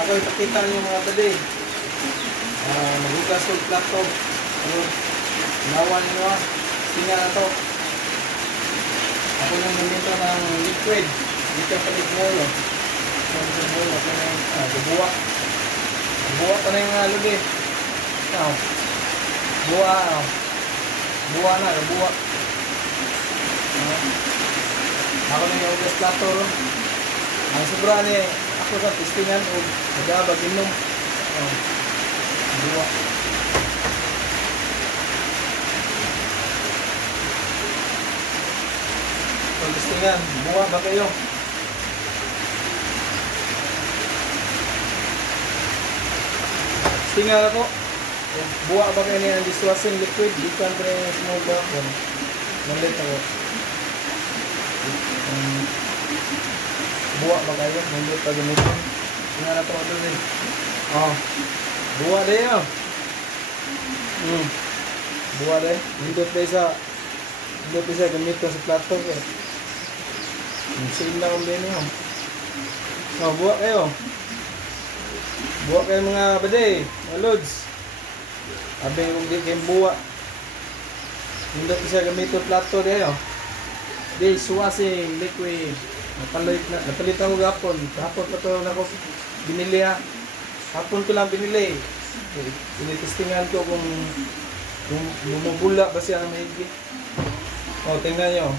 Ako ipakita niyo mga bade. Maghugas ko plato. Nawan nyo. Tinga na to. Ako nang gamito ng liquid. Dito sa tigmolo. Ako nang bubuwa. Buwa pa na yung lagi. Buwa. Buwa na. Buwa. Ako nang yung hugas plato. Ang sobra ni ako sa testingan o magabag inom. Buwa. Testingan, buwa ba kayo? Testingan ako. Buwa ba kayo ng dishwashing liquid? Di ka pre small buwa ko. Malit ako. Buwa ba kayo? Malit pa gamitin. Tingnan na ito ako doon eh. Buwa din yun. Buwa din. Hindot tayo sa gamit ko sa plato ko. Sila lang din yun. Buwa kayo. Buwa kayo mga bade, mga lods. Abing kung di kayong buwa. Hindot tayo sa gamit ko plato din yun. Dishwashing liquid. Napalit ako gapon. Hapon pa ito na ako binili ha. Hapon ko lang binili. Tinitestingan ko kung bumubula ba siya ng mahigit. Tingnan nyo.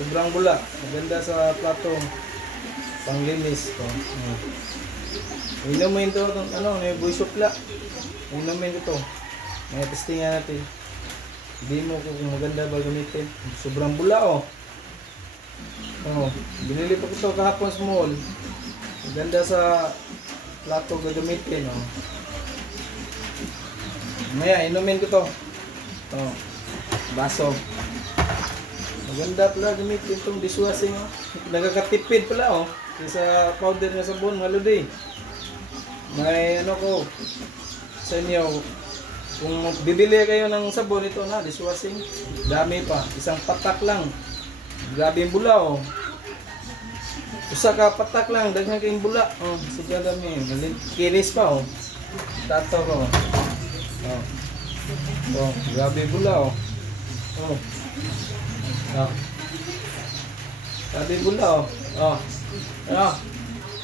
Sobrang bula. Maganda sa plato. Panglinis. Inumin ito. May buysupla. Inumin ito. May testingan natin. Hindi mo kung maganda ba gamitin. Sobrang bula binili pa ko ito kahapon sa mall. Maganda sa plato gagamitin. Maya, inumin ko ito. Baso. Maganda pala gamitin itong dishwashing. Nagkakatipid pala sa powder na sabon, maludi. May ko sa inyo. Kung bibili kayo ng sabon ito na dishwashing, dami pa. Isang patak lang. Grabe yung bula Usa ka patak lang, daghan kayong bula. Sige dami. Kinis pa Tato ko. Grabe yung bula Grabe yung bula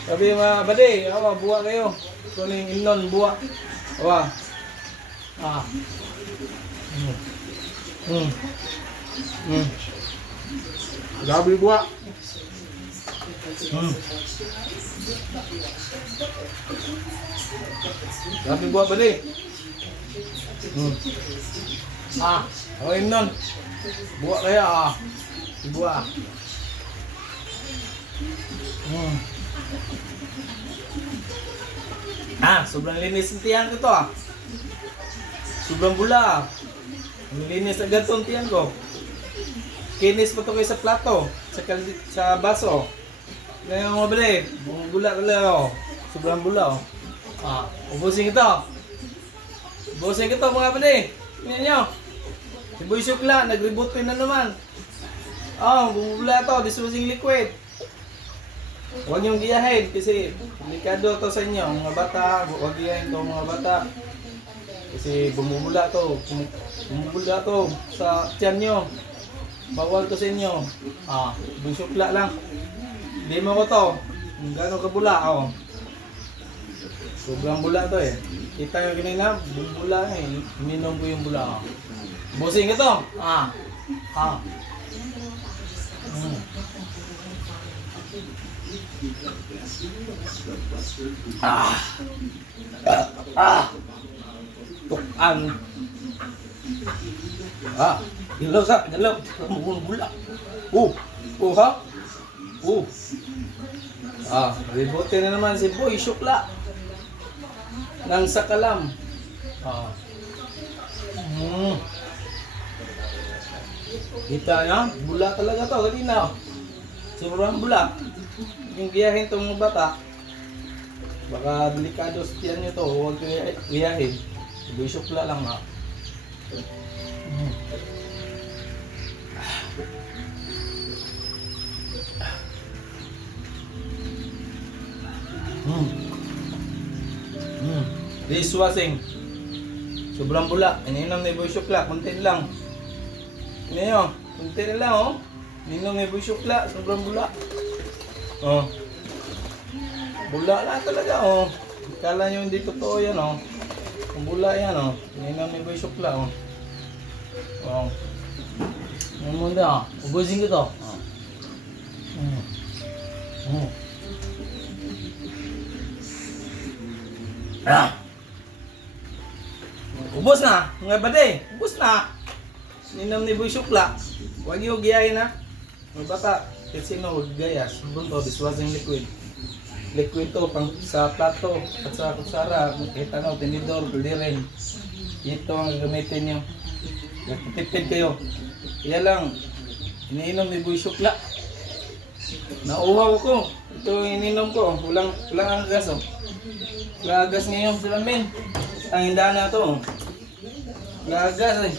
Sabi mga bade, buwa kayo. Ito na yung inon, buwa. Grabe buwa. Grabe buwa bade. Inon. Buwa kaya buwa. Sobrang linis ng tiyan ko to Sobrang bula Linis agad tong tiyan ko. Kinis pa to kayo sa plato, sa baso. Ngayon mga bali, bula talaga Sobrang bula ubusin ito. Ubusin ito mga bali. Tingnan nyo. Si Boy Sukla, nag-reboot na naman. Bumubula ito, dishwashing liquid. Huwag niyong giyahin kasi delikado to sa inyo. Mga bata, huwag giyahin to mga bata. Kasi bumubula to sa tiyan nyo. Bawal to sa inyo. Busukla lang. Hindi mo ko to. Gano'n kabula Sobrang bula to Kita nyo kanina, bumula Minom ko yung bula Busing ito. Tukan. Galaw. Bula. Ribote na naman si Boy Sukla. Nang sakalam. Kita nyo? Bula talaga to. Kanina. Sobrang bula. Yung giyahin itong mga bata. Baka delikado sa tiyan nyo to. Huwag giyahin. Boy Sukla lang Dishwashing. Sobrang bula. Ininom ni Boy Shukla. Kunti lang. Ano kunti na lang oh. Ininom ni Boy Shukla. Sobrang bula. Oh. Bula na talaga oh. Kala nyo hindi totoo yan oh. Ang bula yan oh. Ininom ni Boy Shukla oh. Oh. Ano mo na? Ubusin ko to. Ah. Ubos na, mga bade. Ubos na. Ninom ni Boy Shukla. Huwag yung giyahin ha. Mga bata, kasi no, huwag gaya. Sobrang to, dishwashing liquid. Liquid to, pang sa plato at sa kutsara. Kita no, tinidor, kulirin. Ito ang gamitin nyo. Nagtitipid kayo. Kaya lang, iniinom ni Boy Shukla. Nauhaw ko. Ito ininom ko. Walang agas oh. Gagas ngayon sa lamin. Ang hindahan na ito. Gagas eh.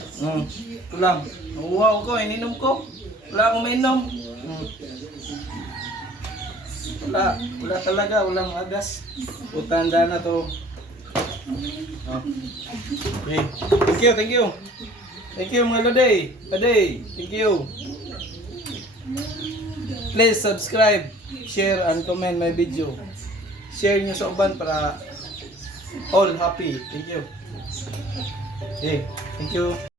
Ito lang. Nauhaw ko. Ininom ko. Wala akong mainom. Wala talaga. Walang agas. Utanda na to. Okay. Thank you. Thank you mga Loday. Loday. Thank you. Please subscribe, share, and comment my video. Share nyo sa uban para all happy. Thank you. Okay. Thank you.